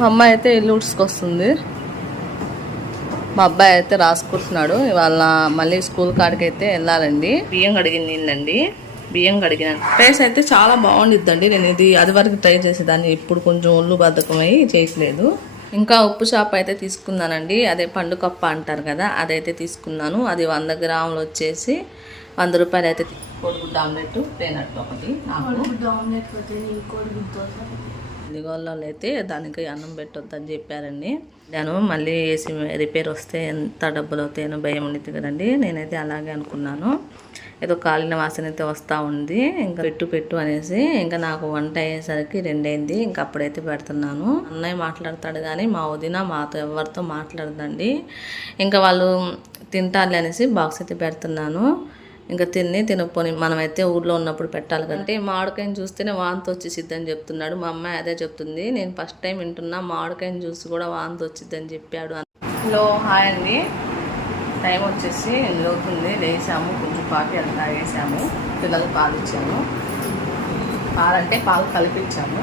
మా అమ్మాయి అయితే ఇల్లు ఉడ్చుకొస్తుంది మా అబ్బాయి అయితే రాసుకుంటున్నాడు. ఇవాళ మళ్ళీ స్కూల్ కాడికి అయితే వెళ్ళాలండి. బియ్యం కడిగిన నీళ్ళండి. బియ్యం కడిగిన టేస్ట్ అయితే చాలా బాగుండిద్దండి. నేను ఇది అది వరకు ట్రై చేసేదాన్ని. ఇప్పుడు కొంచెం ఒళ్ళు బద్ధకమై చేయట్లేదు. ఇంకా ఉప్పు షాప్ అయితే తీసుకున్నానండి. అదే పండు కప్ప అంటారు కదా అదైతే తీసుకున్నాను. అది వంద గ్రాములు వచ్చేసి వంద రూపాయలు అయితే కోడిగుడ్డు ఆమ్లెట్ పేనట్టు ఒకటి నాకు ఆమ్లెట్ దిగోళ్ళలో అయితే దానికి అన్నం పెట్టొద్దని చెప్పారండి. నేను మళ్ళీ ఏసీ రిపేర్ వస్తే ఎంత డబ్బులు అవుతాయనో భయం ఉండేది కదండి. నేనైతే అలాగే అనుకున్నాను. ఏదో కాలిన వాసన అయితే వస్తూ ఉంది. ఇంకా పెట్టు పెట్టు అనేసి ఇంకా నాకు వంట అయ్యేసరికి రెండైంది. ఇంకా అప్పుడైతే పెడుతున్నాను. అన్నయ్య మాట్లాడతాడు కానీ మా వదిన మాతో ఎవరితో మాట్లాడదండి. ఇంకా వాళ్ళు తింటారులే అనేసి బాక్స్ అయితే పెడుతున్నాను. ఇంకా తిని తినకపోని మనమైతే ఊర్లో ఉన్నప్పుడు పెట్టాలి కంటే మామిడికాయని చూస్తేనే వాంతి వచ్చేసిద్ది అని చెప్తున్నాడు. మా అమ్మాయి అదే చెప్తుంది. నేను ఫస్ట్ టైం వింటున్నా మామిడికాయని చూసి కూడా వాంతి వచ్చిద్ది అని చెప్పాడు హలో హాయ్ అండి. టైం వచ్చేసి లోతుంది లేసాము కొంచెం కాఫీ అది తాగేసాము. పిల్లలకు పాలు ఇచ్చాము. పాలంటే పాలు కలిపించాము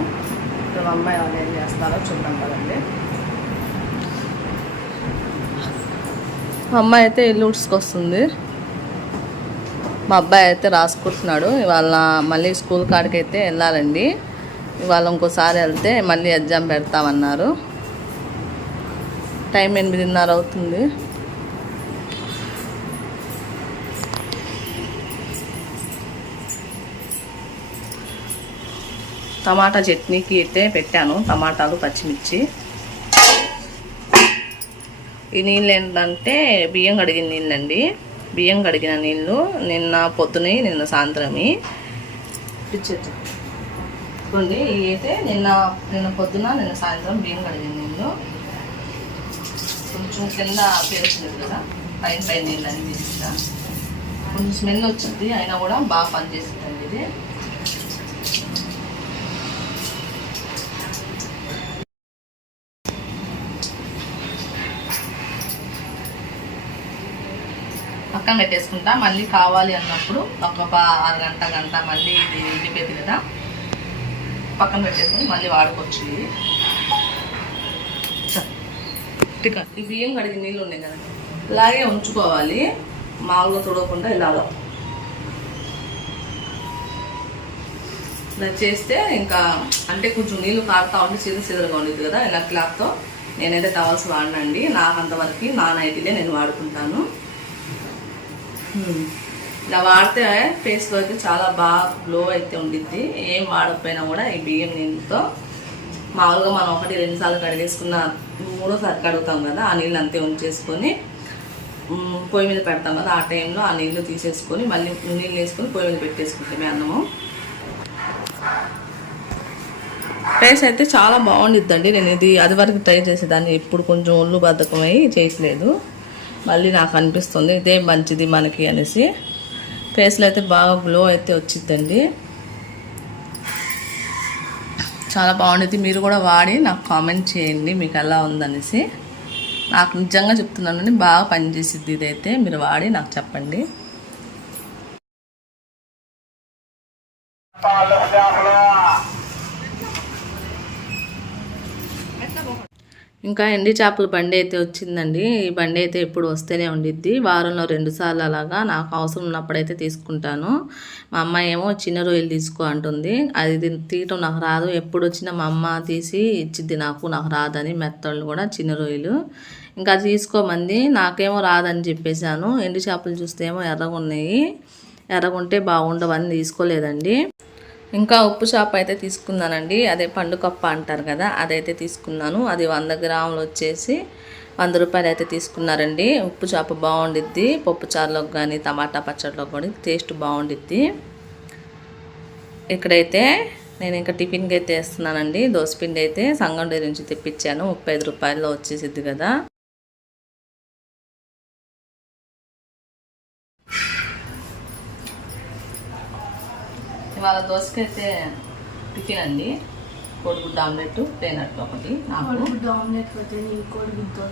ఇప్పుడు మా అమ్మాయి వాళ్ళు ఏం చేస్తారో చూద్దాం కదండి. మా అమ్మాయి అయితే ఇల్లు ఉడ్చుకొస్తుంది మా అబ్బాయి అయితే రాసుకుంటున్నాడు. ఇవాళ మళ్ళీ స్కూల్ కాడికి అయితే వెళ్ళాలండి. ఇవాళ ఇంకోసారి వెళ్తే మళ్ళీ ఎగ్జామ్ పెడతామన్నారు. టైం ఎనిమిదిన్నర అవుతుంది. టమాటా చట్నీకి అయితే పెట్టాను. టమాటాలు పచ్చిమిర్చి. ఈ నీళ్ళు ఏంటంటే బియ్యం కడిగిన నీళ్ళండి. బియ్యం కడిగిన నీళ్ళు నిన్న పొద్దునే నిన్న సాయంత్రమే. పిచ్చెట్టు ఇదిగోండి ఇవి అయితే నిన్న నిన్న పొద్దున నిన్న సాయంత్రం బియ్యం కడిగిన నీళ్ళు. కొంచెం కింద పేరుతుంది కదా పైన పైన నీళ్ళు అని కొంచెం స్మెల్ వచ్చింది అయినా కూడా బాగా పనిచేస్తుందండి ఇది. పక్కన పెట్టేసుకుంటా మళ్ళీ కావాలి అన్నప్పుడు ఒక అరగంట గంట మళ్ళీ ఇది ఎండిపోయింది కదా. పక్కన పెట్టేసుకుని మళ్ళీ వాడుకోవచ్చు ఇది. ఈ బియ్యం కడిగి నీళ్ళు ఉన్నాయి కదా. ఇలాగే ఉంచుకోవాలి. మామూలుగా తుడవకుండా ఇలాగా ఇలా చేస్తే ఇంకా అంటే కొంచెం నీళ్ళు కారుతా ఉంటే సిరు సిరుగా ఉండేది కదా ఇలా క్లాత్తో నేనైతే టవల్స్ వాడినండి. నాకు అంతవరకు నా నైటీలే నేను వాడుకుంటాను. ఇలా వాడితే ఫేస్ అయితే చాలా బాగా గ్లో అయితే ఉండిద్ది. ఏం వాడకపోయినా కూడా ఈ బియ్యం నీళ్ళతో మామూలుగా మనం ఒకటి రెండు సార్లు కడిగేసుకున్న మూడోసారి కడుగుతాం కదా ఆ నీళ్ళు అంతే ఉంచేసుకొని పొయ్యి మీద పెడతాం కదా ఆ టైంలో ఆ నీళ్ళు తీసేసుకొని మళ్ళీ నీళ్ళు వేసుకొని పొయ్యి మీద పెట్టేసుకుంటామే అన్నము. టేస్ట్ అయితే చాలా బాగుండిద్దండి. నేను ఇది అది వరకు ట్రై చేసేదాన్ని. ఇప్పుడు కొంచెం ఒళ్ళు బద్ధకమై చేయట్లేదు. మళ్ళీ నాకు అనిపిస్తుంది ఇదే మంచిది మనకి అనేసి. ఫేస్లో అయితే బాగా గ్లో అయితే వచ్చిద్దండి. చాలా బాగుండేది మీరు కూడా వాడి నాకు కామెంట్ చేయండి మీకు ఎలా ఉందనేసి. నాకు నిజంగా చెప్తున్నాను బాగా పనిచేసిద్ది ఇదైతే. మీరు వాడి నాకు చెప్పండి. ఇంకా ఎండి చేపల బండి అయితే వచ్చిందండి. ఈ బండి అయితే ఎప్పుడు వస్తేనే ఉండిద్ది. వారంలో రెండు సార్లు అలాగా నాకు అవసరం ఉన్నప్పుడైతే తీసుకుంటాను. మా అమ్మ ఏమో చిన్న రొయ్యలు తీసుకో అంటుంది. అది తీయటం నాకు రాదు. ఎప్పుడు వచ్చినా మా అమ్మ తీసి ఇచ్చిద్ది నాకు నాకు రాదని మెత్తళ్ళు కూడా చిన్న రొయ్యలు. ఇంకా అది తీసుకోమంది. నాకేమో రాదని చెప్పేశాను. ఎండి చేపలు చూస్తే ఏమో ఎర్రగా ఉన్నాయి ఎర్రగా ఉంటే బాగుండవని తీసుకోలేదండి. ఇంకా ఉప్పు షాప్ అయితే తీసుకున్నానండి. అదే పండు కప్ప అంటారు కదా అదైతే తీసుకున్నాను. అది వంద గ్రాములు వచ్చేసి వంద రూపాయలు అయితే తీసుకున్నారండి. ఉప్పు చేప బాగుండిద్ది. పప్పుచారులోకి కానీ టమాటా పచ్చడిలోకి కూడా టేస్ట్ బాగుండిద్ది. ఇక్కడైతే నేను ఇంకా టిఫిన్కి అయితే వేస్తున్నానండి. దోసపిండి అయితే సంగం నుంచి తెప్పించాను. ముప్పై ఐదు రూపాయల్లో వచ్చేసిద్ది కదా. ఇవాళ దోసకైతే టిఫిన్ అండి. కోడిగుడ్డు ఆమ్లెట్ ప్లేనట్టు ఒకటి కోడిగుడ్డు ఆమ్లెట్ పోతే నీ కోడిగుడ్డు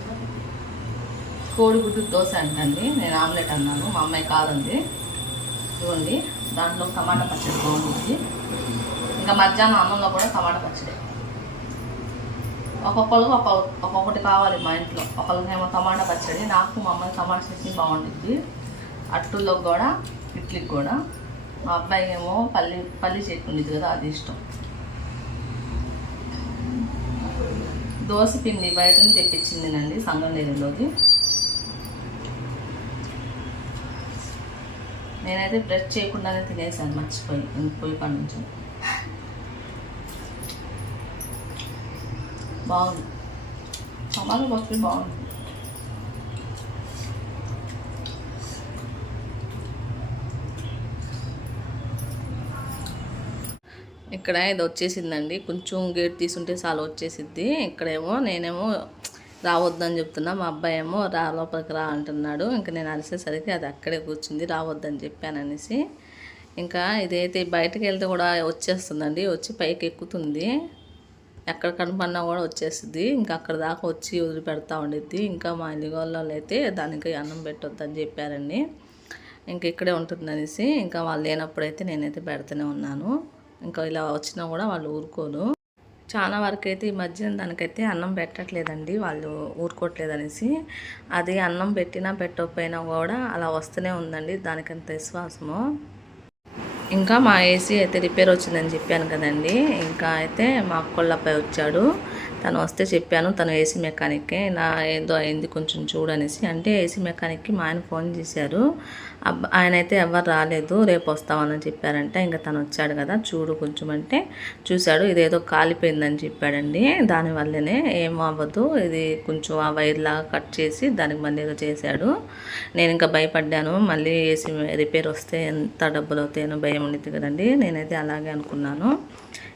కోడిగుడ్డు దోశ అంటండి. నేను ఆమ్లెట్ అన్నాను. మా అమ్మాయి కాదండి ఇదిగోండి. దాంట్లో టమాటా పచ్చడి బాగుంటుంది. ఇంకా మధ్యాహ్నం అన్నంలో కూడా టమాటా పచ్చడి. ఒక్కొక్కరికి ఒక ఒక్కొక్కటి కావాలి మా ఇంట్లో. ఒకరికేమో టమాటా పచ్చడి నాకు మా అమ్మాయి టమాటా చట్నీ బాగుంటుంది. అట్టులోకి కూడా ఇడ్లీకి కూడా. మా అబ్బాయి ఏమో పల్లి పల్లి చెట్టు ఉండేది కదా అది ఇష్టం. దోశ పిండి బయట నుంచి తెప్పించిందినండి సంగం నీళ్ళలోకి నేనైతే బ్రష్ చేయకుండానే తినేసాను మర్చిపోయి పోయి పని నుంచి బాగుంది. టమాటా పచ్చడి బాగుంది. ఇక్కడ ఇది వచ్చేసిందండి. కొంచెం గేట్ తీసుంటే చాలా వచ్చేసిద్ది. ఇక్కడేమో నేనేమో రావద్దని చెప్తున్నా. మా అబ్బాయి ఏమో రా లోపలికి రా అంటున్నాడు. ఇంకా నేను అరిసేసరికి అది అక్కడే కూర్చుంది. రావద్దని చెప్పాను అనేసి. ఇంకా ఇదైతే బయటకు వెళ్తే కూడా వచ్చేస్తుందండి. వచ్చి పైకి ఎక్కుతుంది. ఎక్కడ కనపడినా కూడా వచ్చేస్తుంది ఇంకా అక్కడ దాకా వచ్చి వదిలిపెడతా ఉండిద్ది. ఇంకా మా ఇల్లుగోళ్ళలో అయితే దానికి అన్నం పెట్టొద్దని చెప్పారండి. ఇంకా ఇక్కడే ఉంటుంది అనేసి ఇంకా వాళ్ళు లేనప్పుడైతే నేనైతే పెడుతూనే ఉన్నాను. ఇంకా ఇలా వచ్చినా కూడా వాళ్ళు ఊరుకోరు. చాలా వరకు అయితే ఈ మధ్యన దానికైతే అన్నం పెట్టట్లేదండి. వాళ్ళు ఊరుకోవట్లేదు అనేసి అది అన్నం పెట్టినా పెట్టకపోయినా కూడా అలా వస్తూనే ఉందండి. దానికంత విశ్వాసము. ఇంకా మా ఏసీ అయితే రిపేర్ వచ్చిందని చెప్పాను కదండి. ఇంకా అయితే మా అక్కోళ్ళపై వచ్చాడు. తను వస్తే చెప్పాను. తను ఏసీ మెకానిక్కే. నా ఏదో అయింది కొంచెం చూడనేసి. అంటే ఏసీ మెకానిక్కి మా ఆయన ఫోన్ చేశారు. ఆయన అయితే ఎవరు రాలేదు రేపు వస్తామని చెప్పారంటే. ఇంకా తను వచ్చాడు కదా చూడు కొంచెం అంటే చూశాడు. ఇదేదో కాలిపోయిందని చెప్పాడండి. దానివల్లనే ఏం అవ్వదు. ఇది కొంచెం ఆ వైర్ లాగా కట్ చేసి దానికి మళ్ళీ ఏదో చేశాడు. నేను ఇంకా భయపడ్డాను. మళ్ళీ ఏసీ రిపేర్ వస్తే ఎంత డబ్బులు అవుతాయనో భయం ఉండిద్ది కదండి. నేనైతే అలాగే అనుకున్నాను.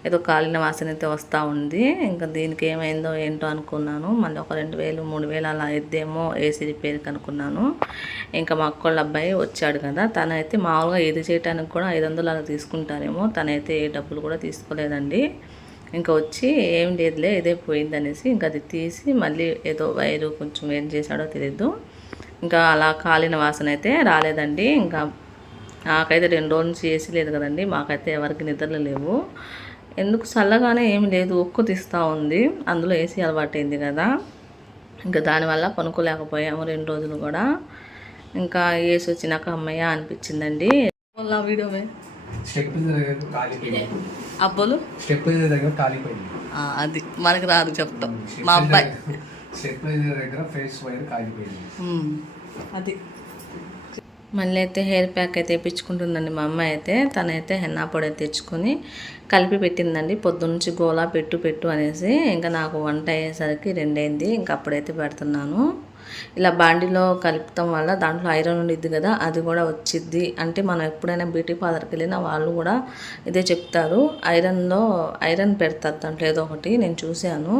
ఏదో కాలిన వాసన అయితే వస్తూ ఉంది. ఇంకా దీనికి ఏమైందో ఏంటో అనుకున్నాను. మళ్ళీ ఒక రెండు వేలు మూడు వేలు అలా అయిద్దేమో ఏసీ రిపేర్కి అనుకున్నాను. ఇంకా మా అక్కోళ్ళ అబ్బాయి ఇచ్చాడు కదా తనైతే మామూలుగా ఇది చేయడానికి కూడా ఐదు వందలు అలా తీసుకుంటారేమో తనైతే ఏ డబ్బులు కూడా తీసుకోలేదండి. ఇంకా వచ్చి ఏం లేదులే ఇదే పోయింది అనేసి ఇంకా అది తీసి మళ్ళీ ఏదో వైరు కొంచెం ఏం చేశాడో తెలియదు ఇంకా అలా కాలిన వాసన అయితే రాలేదండి. ఇంకా నాకైతే రెండు రోజుల నుంచి ఏసీ లేదు కదండి మాకైతే ఎవరికి నిద్రలు లేవు. ఎందుకు చల్లగానే ఏమి లేదు ఉక్కు తీస్తూ ఉంది. అందులో ఏసీ అలవాటైంది కదా. ఇంకా దానివల్ల కొనుక్కోలేకపోయాము రెండు రోజులు కూడా. ఇంకా ఏసీ వచ్చినాక అమ్మయ్య అనిపించిందండి. వీడియో అబ్బోలు? అది మనకి రాదు చెప్తాం. మా అబ్బాయి. దగ్గర ఫేస్ వైర్ కాలిపోయింది. అది. మళ్ళీ అయితే హెయిర్ ప్యాక్ అయితే వేయించుకుంటుందండి మా అమ్మ అయితే. తనైతే హెన్నా పొడి అయితే తెచ్చుకొని కలిపి పెట్టిందండి. పొద్దున్నుంచి గోలా పెట్టు పెట్టు అనేసి ఇంకా నాకు వంట అయ్యేసరికి రెండైంది. ఇంకా అప్పుడైతే పెడుతున్నాను. ఇలా బాండిలో కలుపుతాం వల్ల దాంట్లో ఐరన్ ఉండిద్ది కదా అది కూడా వచ్చిద్ది. అంటే మనం ఎప్పుడైనా బ్యూటీ పార్లర్కి వెళ్ళినా వాళ్ళు కూడా ఇదే చెప్తారు. ఐరన్లో ఐరన్ పెడతారు దాంట్లో ఏదో ఒకటి నేను చూశాను.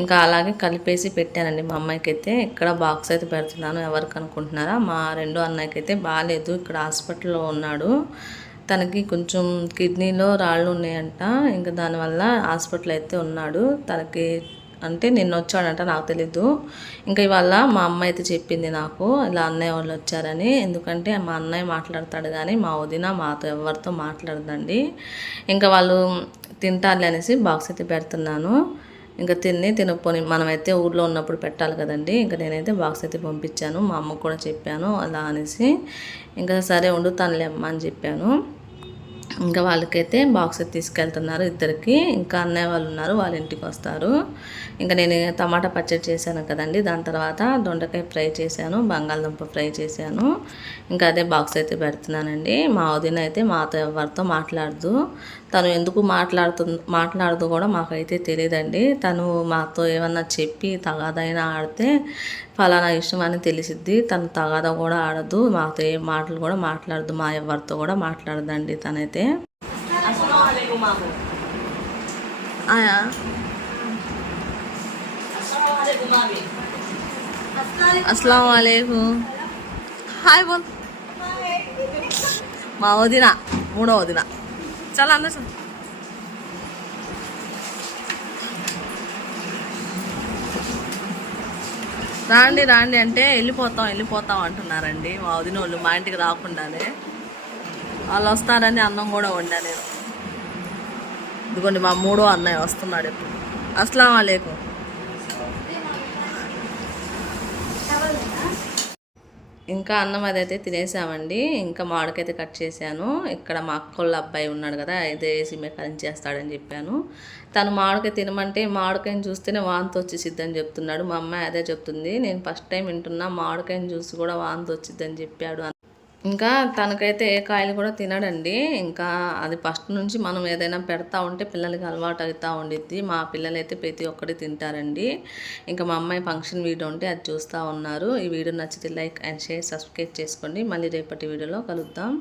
ఇంకా అలాగే కలిపేసి పెట్టానండి. మా అమ్మాయికి అయితే ఇక్కడ బాక్స్ అయితే పెడుతున్నాను ఎవరికి అనుకుంటున్నారా? మా రెండో అన్నయ్యకి అయితే బాగాలేదు ఇక్కడ హాస్పిటల్లో ఉన్నాడు. తనకి కొంచెం కిడ్నీలో రాళ్ళు ఉన్నాయంట. ఇంకా దానివల్ల హాస్పిటల్ అయితే ఉన్నాడు. తనకి అంటే నిన్న వచ్చాడంట నాకు తెలీదు. ఇంకా ఇవాళ మా అమ్మ అయితే చెప్పింది నాకు ఇలా అన్నయ్య వాళ్ళు వచ్చారని. ఎందుకంటే మా అన్నయ్య మాట్లాడతాడు కానీ మా వదిన మాతో ఎవరితో మాట్లాడదండి. ఇంకా వాళ్ళు తింటారులే అనేసి బాక్స్ అయితే పెడుతున్నాను. ఇంకా తిని తినకపోని మనమైతే ఊర్లో ఉన్నప్పుడు పెట్టాలి కదండి. ఇంకా నేనైతే బాక్స్ అయితే పంపించాను. మా అమ్మకు కూడా చెప్పాను అలా అనేసి. ఇంకా సరే వండుతానులే అమ్మ అని చెప్పాను. ఇంకా వాళ్ళకైతే బాక్స్ అయితే తీసుకెళ్తున్నారు ఇద్దరికి. ఇంకా అన్నయ్య వాళ్ళు ఉన్నారు వాళ్ళ ఇంటికి వస్తారు. ఇంకా నేను టమాటా పచ్చడి చేశాను కదండి. దాని తర్వాత దొండకాయ ఫ్రై చేశాను బంగాళదుంప ఫ్రై చేశాను. ఇంకా అదే బాక్స్ అయితే పెడుతున్నానండి. మా వదిన అయితే మాతో ఎవరితో మాట్లాడదు. తను ఎందుకు మాట్లాడుతు మాట్లాడదు కూడా మాకైతే తెలియదండి. తను మాతో ఏమన్నా చెప్పి తగాదైనా ఆడితే ఫలానా ఇష్టం అని తెలిసిద్ది. తను తగాద కూడా ఆడదు మాతో ఏ మాటలు కూడా మాట్లాడదు మా ఎవరితో కూడా మాట్లాడదండి తనైతే. ఆయా? అస్సలం హాయ్ బోల్ మా వదిన మూడో వదిన. చాలా అందరు రాండి రాండి అంటే వెళ్ళిపోతాం వెళ్ళిపోతాం అంటున్నారండి. మా వదిన వాళ్ళు మా ఇంటికి రాకుండానే. వాళ్ళు వస్తారని అన్నం కూడా వండా నేను ఇదిగోండి మా మూడో అన్నయ్య వస్తున్నాడు ఇప్పుడు. అస్సలం వాలేకుం ఇంకా అన్నం అదైతే తినేసామండి. ఇంకా మామిడికైతే కట్ చేశాను. ఇక్కడ మా అక్కోళ్ళ అబ్బాయి ఉన్నాడు కదా ఇదే వేసి కరెంట్ చేస్తాడని చెప్పాను. తను మామిడికాయ తినమంటే మామిడికాయని చూస్తేనే వాంతి వచ్చేసిద్దని చెప్తున్నాడు. మా అమ్మాయి అదే చెప్తుంది. నేను ఫస్ట్ టైం వింటున్నా మామిడికాయని చూసి కూడా వాంతి వచ్చిద్దని చెప్పాడు ఇంకా తనకైతే ఏ కాయలు కూడా తినడండి. ఇంకా అది ఫస్ట్ నుంచి మనం ఏదైనా పెడతా ఉంటే పిల్లలకి అలవాటు అవుతూ ఉండిద్ది. మా పిల్లలైతే ప్రతి ఒక్కటి తింటారండి. ఇంకా మా అమ్మాయి ఫంక్షన్ వీడియో ఉంటే అది చూస్తూ ఉన్నారు. ఈ వీడియో నచ్చితే లైక్ అండ్ షేర్ సబ్స్క్రైబ్ చేసుకోండి. మళ్ళీ రేపటి వీడియోలో కలుద్దాం.